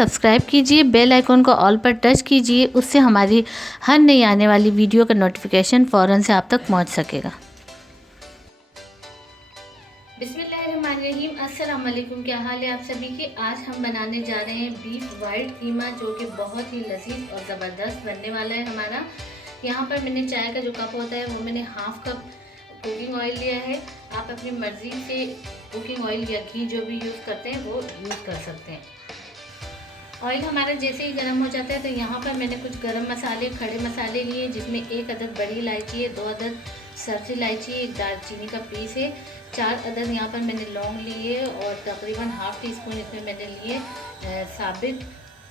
Subscribe कीजिए, bell icon को all पर टच कीजिए, उससे हमारी हर नई आने वाली वीडियो का नोटिफिकेशन फ़ौरन से आप तक पहुंच सकेगा। बिस्मिल्लाहिर्रहमानिर्रहीम, अस्सलाम वालेकुम। क्या हाल है आप सभी के। आज हम बनाने जा रहे हैं बीफ वाइट कीमा, जो कि बहुत ही लजीज और ज़बरदस्त बनने वाला है हमारा। यहाँ पर मैंने चाय का जो कप होता है वो मैंने हाफ कप कुकिंग ऑयल लिया है। आप अपनी मर्ज़ी से कुकिंग ऑयल या घी जो भी यूज़ करते हैं वो यूज़ कर सकते हैं। ऑयल हमारा जैसे ही गर्म हो जाता है तो यहाँ पर मैंने कुछ गरम मसाले, खड़े मसाले लिए, जिसमें 1 अदद बड़ी इलायची है, 2 अदद सब्ज़ इलायची, 1 दालचीनी का पीस है, 4 अदद यहाँ पर मैंने लौंग लिए और तकरीबन ½ टीस्पून इसमें मैंने लिए साबित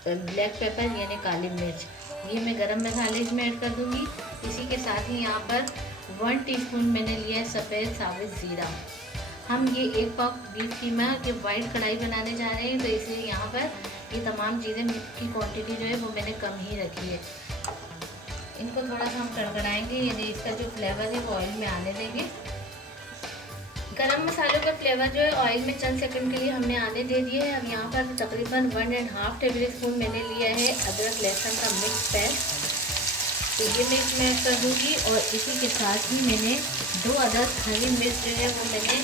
ब्लैक पेपर यानी काली मिर्च। ये मैं गरम मसाले इसमें ऐड कर दूँगी। इसी के साथ ही यहाँ पर 1 टीस्पून मैंने लिया है सफ़ेद साबित ज़ीरा। हम ये 1 पाव बीफ कीमा के वाइट कढ़ाई बनाने जा रहे हैं, तो इसलिए यहाँ पर ये तमाम चीज़ें की क्वांटिटी जो है वो मैंने कम ही रखी है। इनको थोड़ा सा हम कड़कड़ाएंगे, यानी इसका जो फ्लेवर है वो ऑयल में आने देंगे। गरम मसालों का फ्लेवर जो है ऑयल में चंद सेकंड के लिए हमने आने दे दिए है। अब यहाँ पर तकरीबन 1.5 टेबल स्पून मैंने लिया है अदरक लहसुन का मिक्स पेस्ट, तो ये मैं इसमें ऐड कर दूँगी। और इसी के साथ ही मैंने 2 अदद हरी मिर्च जो है वो मैंने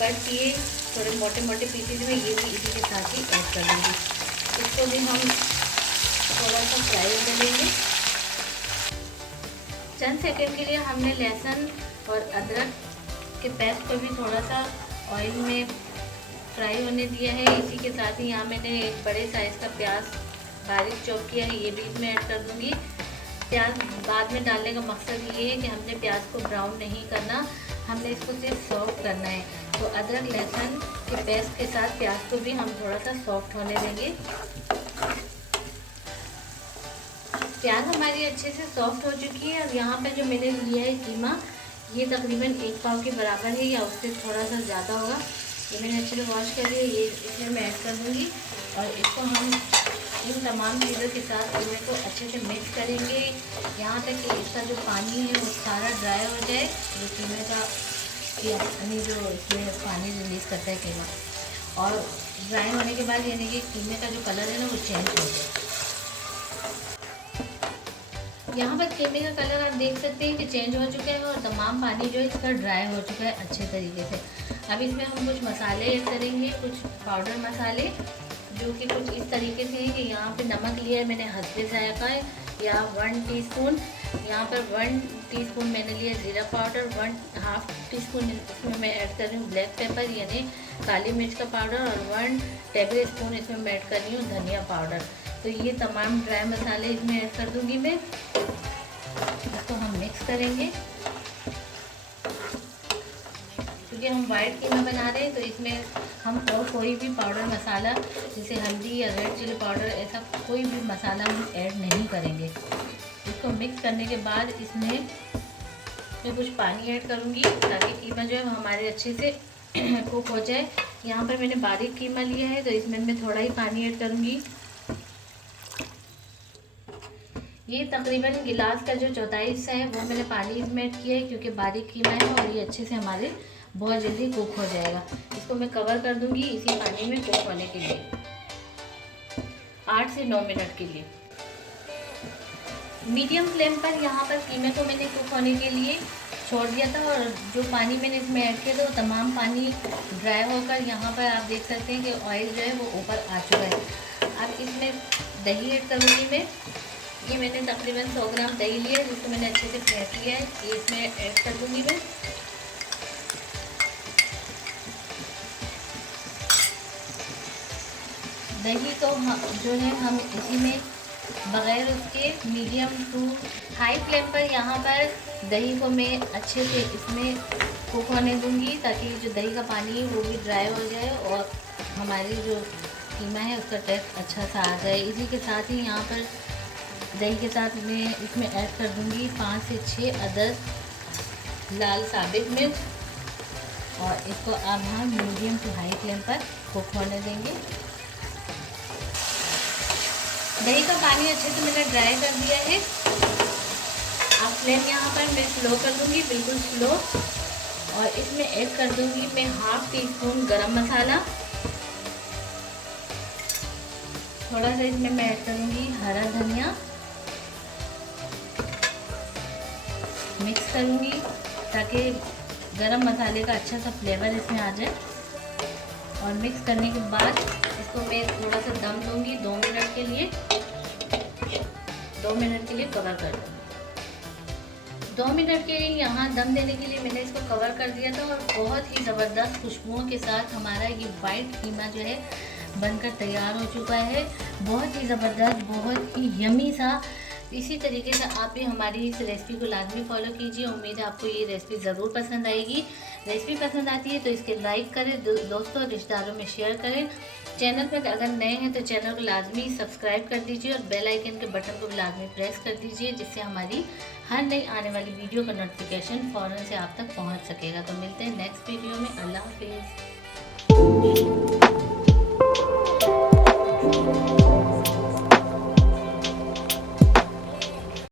कट किए थोड़े मोटे मोटे पीसेज में, ये भी इसी के साथ ही ऐड कर दूँगी। इसको भी हम थोड़ा सा फ्राई होने देंगे। चंद सेकंड के लिए हमने लहसुन और अदरक के पेस्ट को भी थोड़ा सा ऑयल में फ्राई होने दिया है। इसी के साथ ही यहाँ मैंने एक बड़े साइज़ का प्याज बारीक चॉप किया है, ये भी इसमें ऐड कर दूँगी। प्याज बाद में डालने का मकसद ये है कि हमने प्याज को ब्राउन नहीं करना, हमने इसको सिर्फ सॉफ्ट करना है। तो अदरक लहसुन के पेस्ट के साथ प्याज को भी हम थोड़ा सा सॉफ्ट होने देंगे। प्याज हमारी अच्छे से सॉफ्ट हो चुकी है। और यहाँ पे जो मैंने लिया है कीमा, ये तकरीबन 1 पाव के बराबर है या उससे थोड़ा सा ज़्यादा होगा। ये मैंने अच्छे से वॉश कर लिया, ये इसमें मैं ऐड कर दूँगी और इसको हम इन तमाम चीज़ों के साथ कीमे को अच्छे से मिक्स करेंगे, यहाँ तक कि इसका जो पानी है वो सारा ड्राई हो जाए। जो कीमे का यानी जो इसमें पानी रिलीज़ करता है कीमा, और ड्राई होने के बाद यानी कि कीमे का जो कलर है ना वो चेंज हो जाए। यहाँ पर कीमे का कलर आप देख सकते हैं कि चेंज हो चुका है और तमाम पानी जो है इसका ड्राई हो चुका है अच्छे तरीके से। अब इसमें हम कुछ मसाले ऐड करेंगे, कुछ पाउडर मसाले, जो कि कुछ इस तरीके से हैं कि यहाँ पे नमक लिया है मैंने हस्बे जायका है या 1 टीस्पून। यहाँ पर 1 टीस्पून मैंने लिया ज़ीरा पाउडर, 1/2 टीस्पून इसमें मैं ऐड कर रही हूँ ब्लैक पेपर यानी काली मिर्च का पाउडर, और 1 टेबल स्पून इसमें मैं ऐड कर रही हूँ धनिया पाउडर। तो ये तमाम ड्राई मसाले इसमें ऐड कर दूँगी मैं। इसको हम मिक्स करेंगे, क्योंकि हम वाइट कीमा बना रहे हैं तो इसमें हम और कोई भी पाउडर मसाला जैसे हल्दी या रेड चिली पाउडर ऐसा कोई भी मसाला हम ऐड नहीं करेंगे। इसको मिक्स करने के बाद इसमें मैं कुछ पानी ऐड करूँगी ताकि कीमा जो है वो हमारे अच्छे से कुक हो जाए। यहाँ पर मैंने बारीक कीमा लिया है तो इसमें मैं थोड़ा ही पानी ऐड करूँगी। ये तकरीबन गिलास का जो 1/4 हिस्सा है वो मैंने पानी इसमें ऐड किया है, क्योंकि बारीक कीमा है और ये अच्छे से हमारे बहुत जल्दी कुक हो जाएगा। इसको मैं कवर कर दूंगी इसी पानी में कुक होने के लिए 8 से 9 मिनट के लिए। मीडियम फ्लेम पर यहाँ पर कीमे को मैंने कुक होने के लिए छोड़ दिया था, और जो पानी मैंने इसमें ऐड किया था वो तमाम पानी ड्राई होकर यहाँ पर आप देख सकते हैं कि ऑयल जो है वो ऊपर आ चुका है। अब इसमें दही ऐड करूँगी मैं। ये मैंने तकरीबन 100 ग्राम दही लिया है जिसको मैंने अच्छे से फेंट लिया है, ये इसमें ऐड कर दूँगी मैं। दही को जो है हम इसी में बग़ैर उसके मीडियम टू हाई फ्लेम पर यहाँ पर दही को मैं अच्छे से इसमें कुक होने दूँगी, ताकि जो दही का पानी है वो भी ड्राई हो जाए और हमारी जो कीमा है उसका टेस्ट अच्छा सा आ जाए। इसी के साथ ही यहाँ पर दही के साथ मैं इसमें ऐड कर दूँगी 5 से 6 अदद लाल साबित मिर्च, और इसको अब हम मीडियम टू हाई फ्लेम पर कुक होने देंगे। दही का पानी अच्छे से मैंने ड्राई कर दिया है। अब फ्लेम यहाँ पर मैं स्लो कर दूँगी, बिल्कुल स्लो, और इसमें ऐड कर दूँगी मैं ½ टीस्पून गरम मसाला, थोड़ा सा इसमें मैं ऐड करूँगी हरा धनिया, मिक्स करूँगी ताकि गरम मसाले का अच्छा सा फ्लेवर इसमें आ जाए। और मिक्स करने के बाद इसको मैं थोड़ा सा दम दूँगी 2 मिनट के लिए, 2 मिनट के लिए कवर कर दूँगी। 2 मिनट के लिए यहाँ दम देने के लिए मैंने इसको कवर कर दिया था और बहुत ही ज़बरदस्त खुशबुओं के साथ हमारा ये वाइट कीमा जो है बनकर तैयार हो चुका है। बहुत ही ज़बरदस्त, बहुत ही यमी सा। इसी तरीके से आप भी हमारी इस रेसिपी को लाजमी फॉलो कीजिए। उम्मीद है आपको ये रेसिपी ज़रूर पसंद आएगी। रेसिपी पसंद आती है तो इसके लाइक करें, दोस्तों और रिश्तेदारों में शेयर करें। चैनल पर अगर नए हैं तो चैनल को लाजमी सब्सक्राइब कर दीजिए और बेल आइकन के बटन को भी लाजमी प्रेस कर दीजिए, जिससे हमारी हर नई आने वाली वीडियो का नोटिफिकेशन फ़ौरन से आप तक पहुंच सकेगा। तो मिलते हैं नेक्स्ट वीडियो में। अल्लाह हाफिज़।